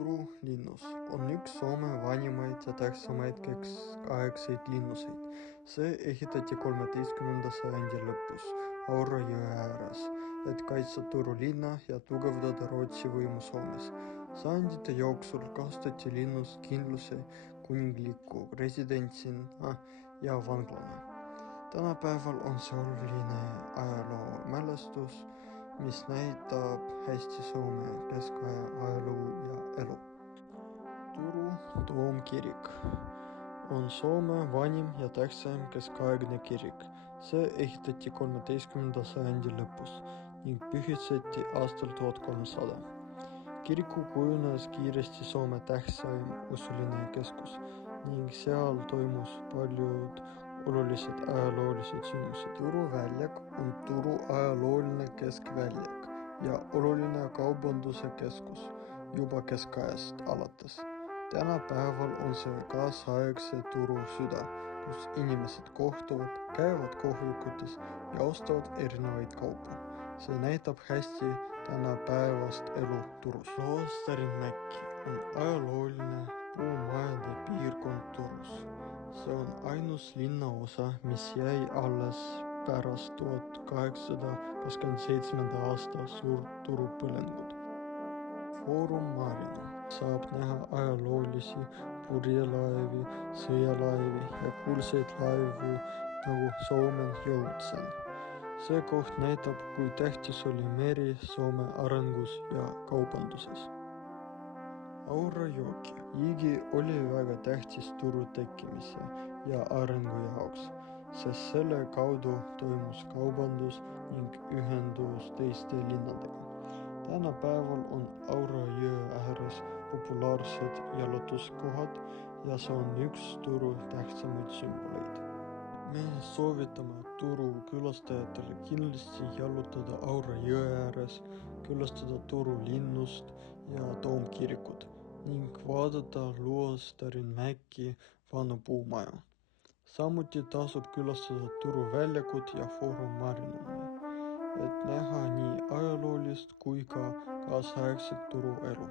Turu linnus on üks Soome vanimaid ja tähtsamaid keskaegseid linnuseid. See ehitati 13. sajandi lõpus Aura jõe ääres, et kaitsta Turu linna ja tugevdada Rootsi võimu Soomes. Sajandite jooksul kasutati linnust kindluse, kuningliku residentsina ja vanglana. Tänapäeval on see oluline ajaloomälestus, mis näitab hästi Soome keskaja ajalugu ja elu. Turu toomkirik on Soome vanim ja tähtsaim keskaegne kirik. See ehitati 13. sajandi lõpus ning pühitseti aastal 1300. Kiriku kujunes kiiresti Soome tähtsaim usuline keskus ning seal toimus paljud olulised ajaloolised sündmused. Turu väljak on Turu ajalooline keskväljak ja oluline kaubanduse keskus juba keskajast alates. Tänapäeval on see kaasaegse Turu süda, kus inimesed kohtuvad, käivad kohvikutes ja ostavad erinevaid kaupu. See näitab hästi tänapäevast elu Turus. Kloosterinmäki on ajalooline puumajade piirkond Turus. See on ainus linnaosa, mis jäi alles pärast 1827. aasta suurt Turu põlengut. Foorum Marino saab näha ajaloolisi purjelaevi, sõjalaevi ja kuulsaid laevu nagu Suomen Joutsen. See koht näitab, kui tähtis oli meri Soome arengus ja kaubanduses. Aura joogi oli väga tähtis Turu tekkimise ja arengu jaoks, sest selle kaudu toimus kaubandus ning ühendus teiste linnadega. Tänapäeval on Aura jõe ääres populaarsed jalutuskohad ja see on üks Turu tähtsamaid sümboleid. Me soovitame Turu külastajatele kindlasti jalutada Aura jõe ääres, külastada Turu linnust ja toomkirikut ning vaadata Kloosterinmäki vanu puumaju. Samuti tasub külastada Turu väljakut ja Foorum Marinumi, et näha nii ajaloolist kui ka kaasaegset Turu elu.